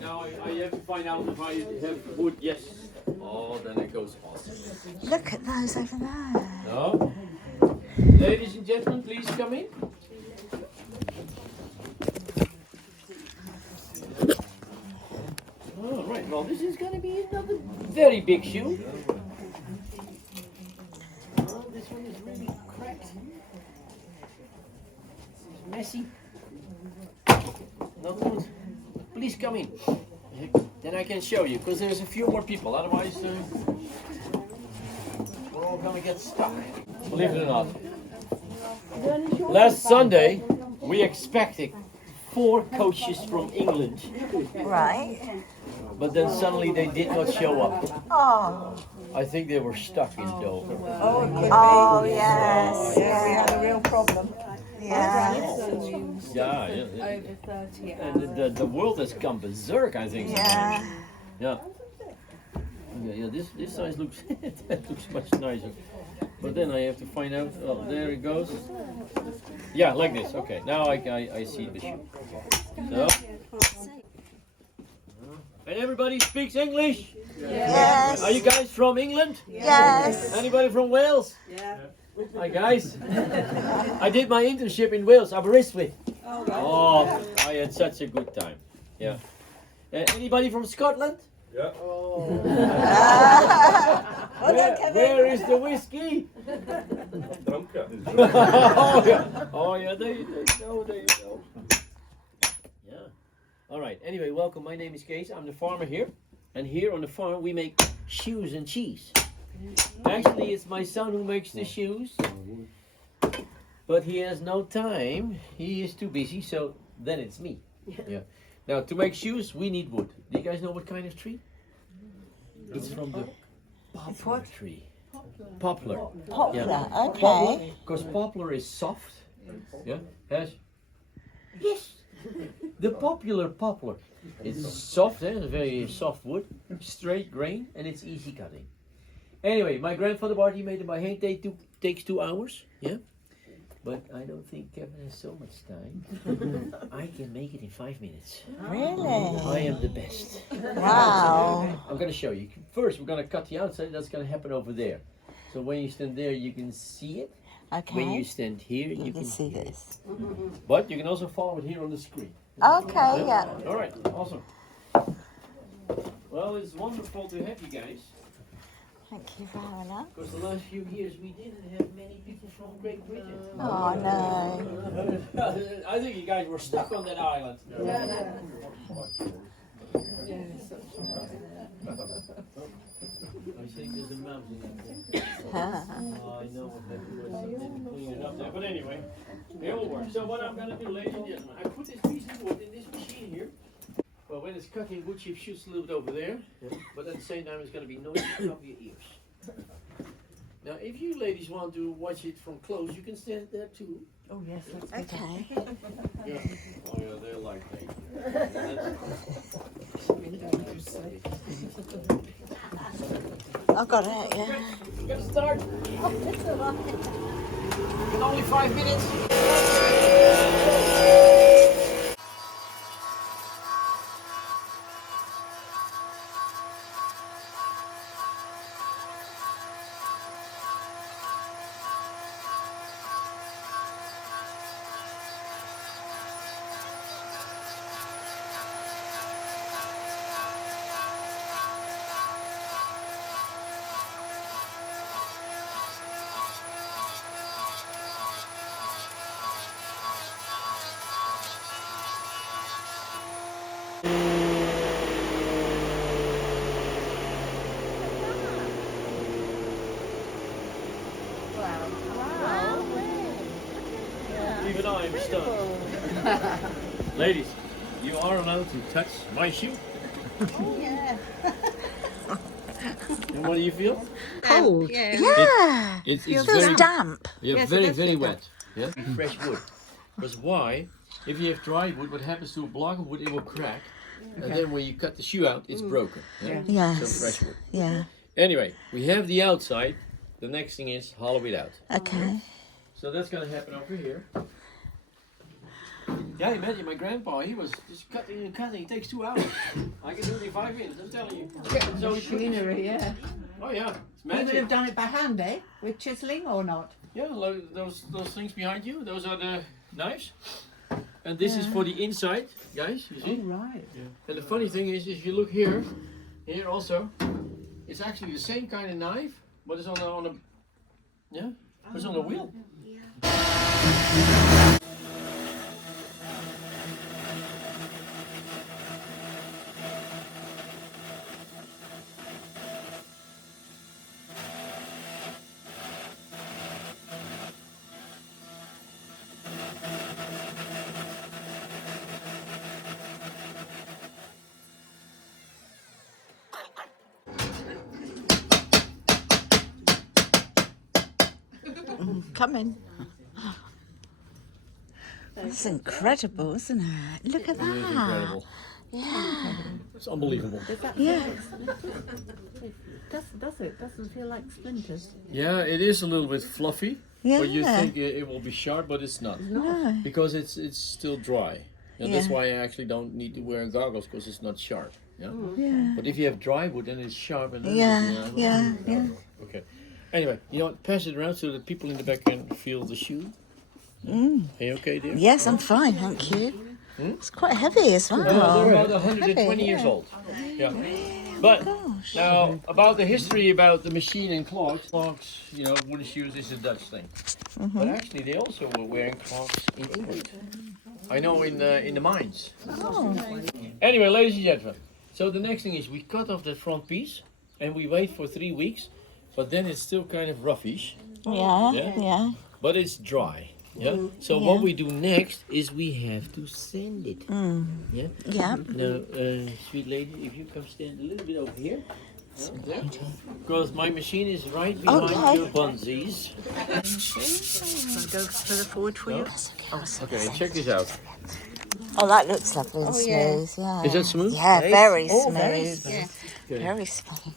Now I have to find out if I have wood. Yes. Oh, then it goes awesome. Look at those over there. No. Ladies and gentlemen, please come in. All right. Well, this is going to be another very big shoe. Oh, this one is really cracked. It's messy. Not good. Please come in. Then I can show you, because there's a few more people. Otherwise, we're all going to get stuck. Believe it or not. Last Sunday, we expected 4 coaches from England. Right. But then suddenly they did not show up. Oh. I think they were stuck in Dover. Oh, yes. We had a real problem. Yeah. Yeah. Over 30 hours. And the world has come berserk, I think. Yeah. Yeah. Yeah, this size looks that looks much nicer. But then I have to find out. Oh, there it goes. Yeah, like this. Okay, now I see the shoe. So. And everybody speaks English? Yes. Are you guys from England? Yes. Anybody from Wales? Yeah. Hi guys. I did my internship in Wales, Aberystwyth. Oh, I had such a good time. Yeah. Anybody from Scotland? Yeah. Where is the whiskey? Dranken. Oh yeah, there you go. Yeah. All right. Anyway, welcome. My name is Kees. I'm the farmer here, and here on the farm we make shoes and cheese. Actually, it's my son who makes the shoes, but he has no time. He is too busy, so then it's me. Yeah. Now, to make shoes, we need wood. Do you guys know what kind of tree? It's from the poplar tree. Poplar. Poplar, okay. Because poplar is soft. Yeah. Yes. The poplar. It's soft, a very soft wood, straight grain, and it's easy cutting. Anyway, my grandfather Barty made it by hand. Takes 2 hours. Yeah. But I don't think Kevin has so much time. I can make it in 5 minutes. Really? I am the best. Wow. I'm going to show you. First, we're going to cut the outside. That's going to happen over there. So when you stand there, you can see it. When you Okay. stand here, You can see this. But you can also follow it here on the screen. Okay, yeah. All right, awesome. Well, it's wonderful to have you guys. Thank you very much. Because the last few years we didn't have many people from Great Britain. Oh, no. I think you guys were stuck on that island. I think there's a mouse in there. Oh, I know what that was. I didn't clean it up there. But anyway, it will work. So what I'm going to do, ladies and gentlemen, I put this piece of wood in this machine here. Well, when it's cutting, wood chip shoots a little bit over there. But at the same time, it's going to be noisy above your ears. Now, if you ladies want to watch it from close, you can stand there too. Oh yes, that's Okay. Yeah. Oh yeah, they're like that. I got it, yeah. We're gonna start. In only 5 minutes. Even I am stunned. Ladies, you are allowed to touch my shoe. Oh yeah. And what do you feel? Cold. Yeah. It's Feels very damp. Yeah, Yes, it very, does very feel wet. Yeah, fresh wood. Because why? If you have dry wood, what happens to a block of wood? It will crack, and then when you cut the shoe out, it's broken. Yeah? Yes. So fresh wood. Yeah. Anyway, we have the outside. The next thing is hollow it out. Okay. So that's gonna happen over here. Yeah, imagine my grandpa, he was just cutting and cutting. It takes 2 hours. I can do it in 5 minutes, I'm telling you. So it's Machinery, yeah. Oh yeah, it's You would have magic. done it by hand, eh? With chiseling or not? Yeah, those things behind you, those are the knives. And this is for the inside, guys, you see? Oh, right. And the funny thing is, if you look here also, it's actually the same kind of knife, but it's on a yeah, it's on a wheel. Come in. That's incredible, isn't it? Look at It is that. incredible. Yeah. It's unbelievable. Does that Yeah. does it? Doesn't feel like splinters. Yeah, it is a little bit fluffy, Yeah. but you think it will be sharp, but it's not. No. Because it's still dry. And that's Yeah. why I actually don't need to wear goggles, because it's not sharp. Yeah. Yeah. But if you have dry wood, then it's sharp. And then Yeah. Okay. Anyway, you know what? Pass it around so that people in the back can feel the shoe. Mm. Are you okay, dear? Yes, I'm fine, thank you. Hmm? It's quite heavy as well. They're about 120 years yeah. old. Yeah. But Gosh. now about the history about the machine and clogs. Clogs, you know, wooden shoes is a Dutch thing. But actually, they also were wearing clogs in England. I know in the mines. Oh. Anyway, ladies and gentlemen. So the next thing is we cut off the front piece and we wait for 3 weeks. But then it's still kind of roughish, Yeah. Yeah? Yeah. but it's dry. Yeah. So Yeah. what we do next is we have to sand it. Mm. Yeah. Yeah. Now, sweet lady, if you come stand a little bit over here, because my machine is right behind Okay. your bunsies. Go further forward for you. Okay, check this out. Oh, that looks lovely and Oh, yeah. smooth. Yeah. Is that smooth? Yeah, very Oh, smooth. very Yeah. Okay. Very smooth.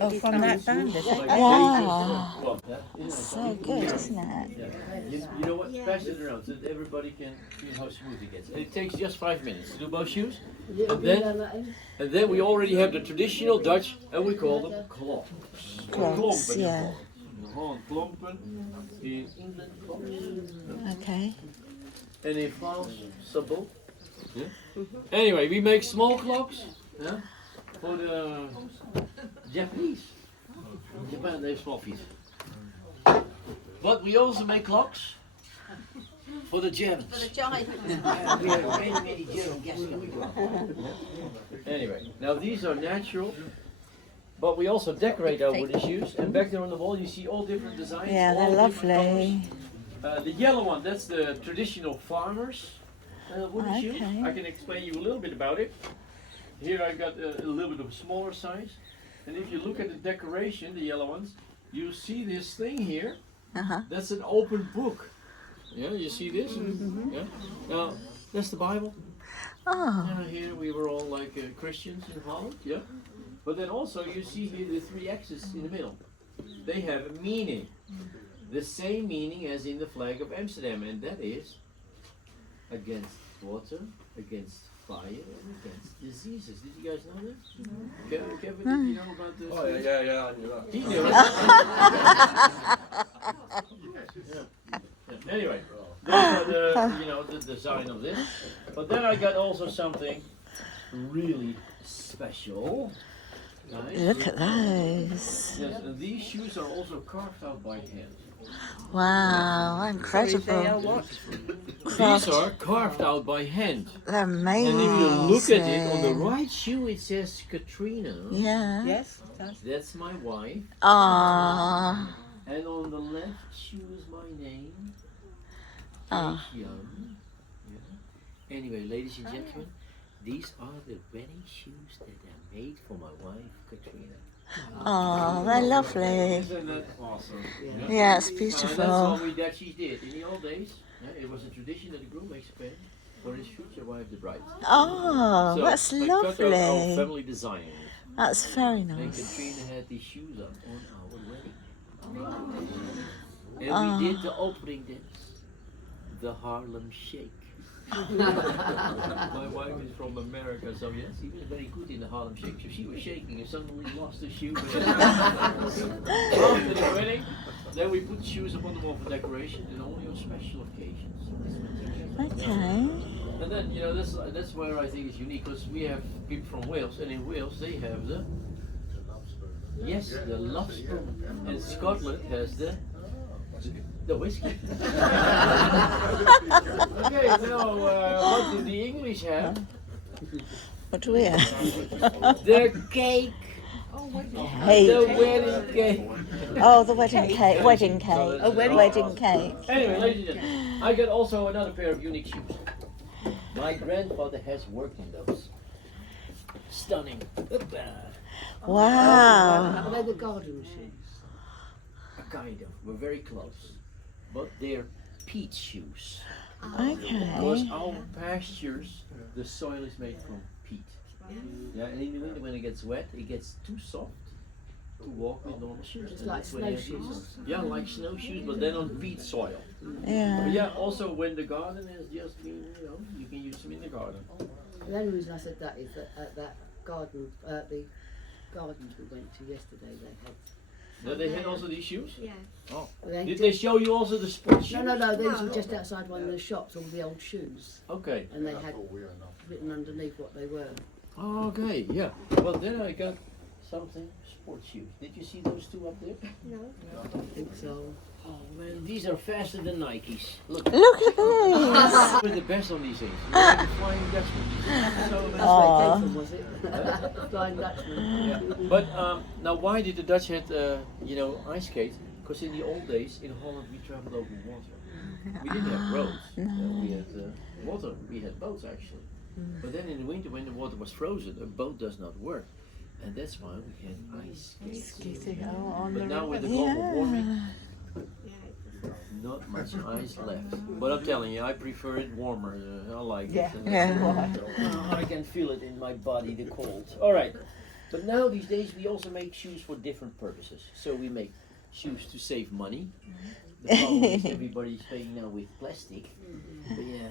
Oh, from that band, is it? Yeah. Well, that is So good, isn't it? Yeah. You know what? Pass it around so that everybody can feel how smooth it gets. And it takes just 5 minutes to do both shoes. And then we already have the traditional Dutch, and we call them clogs. Clogs, yeah. In Holland klompen, in England clogs, Okay. and in France sabot. Yeah. Anyway, we make small clogs. Yeah. For the Japanese. Japan, they have small feet. But we also make clocks for the Germans. We have many German guests coming. Anyway, now these are natural, but we also decorate our wooden shoes. And back there on the wall, you see all different designs. Yeah, all they're different lovely. colours. The yellow one, that's the traditional farmers wooden shoes. Okay. I can explain you a little bit about it. Here I got a little bit of a smaller size. And if you look at the decoration, the yellow ones, you see this thing here. Uh-huh. That's an open book. Yeah, you see this? Yeah. Now, that's the Bible. Oh. Here we were all like Christians in Holland. Yeah. But then also you see here the 3 X's in the middle. They have a meaning. The same meaning as in the flag of Amsterdam, and that is against water, against fire, and against diseases. Did you guys know that? Kevin, did you know about this? Oh, yeah, I knew that. He knew it. Yeah. Anyway, those are the design of this. But then I got also something really special. Guys. Look at those. Yes, and these shoes are also carved out by hand. Wow, They are incredible. what? These are carved out by hand. They're And amazing. if you look at it, on the right shoe it says Katrina. Yeah. Yes. it does. That's my wife. Ah. And on the left shoe is my name. Ah. Young. Yeah. Anyway, ladies and gentlemen, these are the wedding shoes that are made for my wife, Katrina. Oh, they're lovely. Isn't that awesome? Yeah, it's That's beautiful. what we Dutchies did. In the old days, it was a tradition that the groom makes a pen for his future wife, the bride. Oh, So, that's I cut out our lovely. family design. That's very And nice. Katrina had these shoes on our wedding. And we did the opening dance, the Harlem Shake. My wife is from America, so yes, she was very good in the Harlem Shake. So she was shaking and suddenly lost her shoe. After the wedding, then we put shoes upon the wall for decoration and only on special occasions. Okay. And then, you know, that's where I think it's unique, because we have people from Wales, and in Wales they have the love spoon, and Scotland has the whiskey. Okay, now what do the English have? What do we have? The cake. Hey. The wedding cake. Oh, the wedding cake. Wedding cake. A wedding cake. Anyway, ladies and gentlemen, I got also another pair of unique shoes. My grandfather has worked in those. Stunning. Wow. Are they the garden shoes? Kind of. We're very close. But they're peat shoes. Okay. Because our pastures, the soil is made from peat. Yeah, and in the winter when it gets wet, it gets too soft to walk with normal shoes. It's And like that's when they have snowshoes. these- Yeah, like snowshoes, but then on peat soil. But Yeah. yeah, also when the garden has just been, you know, you can use them in the garden. The only reason I said that is that at that garden, the gardens we went to yesterday, they had. Did they had also these shoes? Yeah. Did they show you also the sports shoes? No, these were just outside one of the shops, all the old shoes, Okay. and they had written underneath what they were. Okay, yeah. Well, then I got something, sports shoes. Did you see those two up there? No. I don't think so. Oh man, these are faster than Nikes. Look, Look at these. we're the best on these things. We're like the Flying Dutchman. So That's where it came from, was it? Flying Dutchman. yeah. But now, why did the Dutch had, ice skates? Because in the old days in Holland we traveled over water. We didn't have roads. We had water. We had boats actually. But then in the winter, when the water was frozen, a boat does not work, and that's why we had ice skates. But now with the global warming, not much ice left. But I'm telling you, I prefer it warmer. I like it. I can feel it in my body, the cold. All right. But now these days we also make shoes for different purposes. So we make shoes to save money. The problem is everybody's paying now with plastic. But yeah,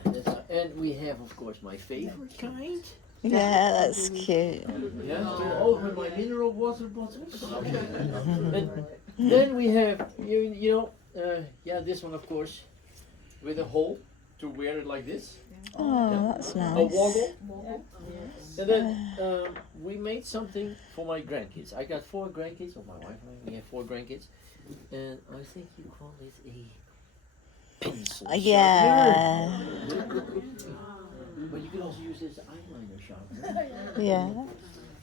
and we have of course my favorite kind. Yeah, that's cute. Yeah, to open my mineral water bottles. And then we have this one of course with a hole to wear it like this. Oh, that's A nice. woggle. And then we made something for my grandkids. I got 4 grandkids, or my wife and I, we have 4 grandkids. And I think you call it a pencil Yeah. sharpener. But you can also use this eyeliner sharpener. Yeah.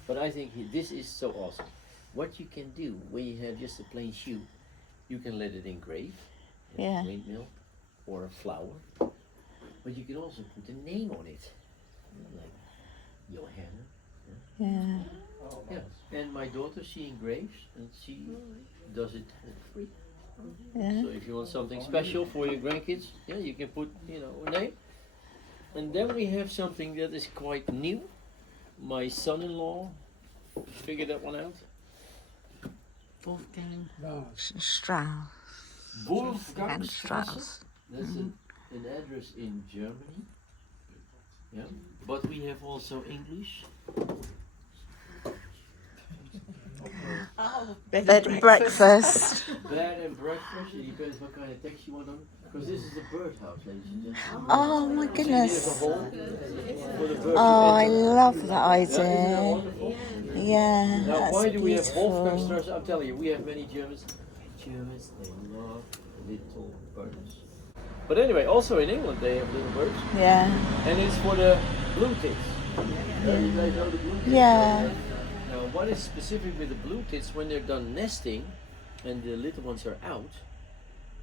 But I think this is so awesome. What you can do when you have just a plain shoe, you can let it engrave, Yeah. a windmill, or a flower. But you can also put a name on it, like Johanna. Yeah. Yeah. And my daughter, she engraves and she does it for free. Yeah. So if you want something special for your grandkids, yeah, you can put, a name. And then we have something that is quite new. My son-in-law figured that one out. Wolfgang. Strauss. Wolfgang Strauss. Strasse. That's an address in Germany. Yeah. But we have also English. Bed and breakfast. Bed and breakfast. It depends what kind of text you want on. Because this is a birdhouse, ladies and gentlemen. Oh my See, there's a goodness. hole for the bird Oh, to I enter. love that Yeah, isn't that idea. wonderful? Yeah, Now, that's why do we have Wolfgang beautiful. Strasse? I'm telling you, we have many Germans. Germans, they love little birds. But anyway, also in England they have little birds. Yeah. And it's for the blue tits. You guys know the blue tits? Yeah. Now, what is specific with the blue tits, when they're done nesting and the little ones are out,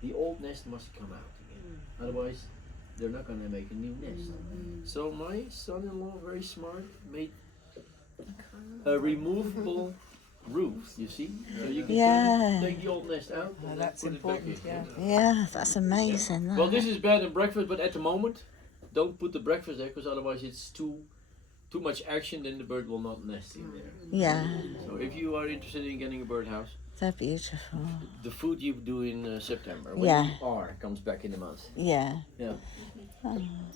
the old nest must come out again. Otherwise, they're not going to make a new nest. So my son-in-law, very smart, made a removable roof, you see? So you can Yeah. take the old nest out and then put it back in. Yeah, that's amazing. Well, this is bed and breakfast, but at the moment, don't put the breakfast there, because otherwise it's too much action, then the bird will not nest in there. Yeah, So if you are interested in getting a birdhouse, they're beautiful. the food you do in September, when Yeah. the R comes back in the month. Yeah. Yeah.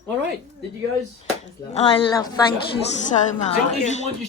All right. Did you guys? That's lovely. I love, thank you so So much. if you want your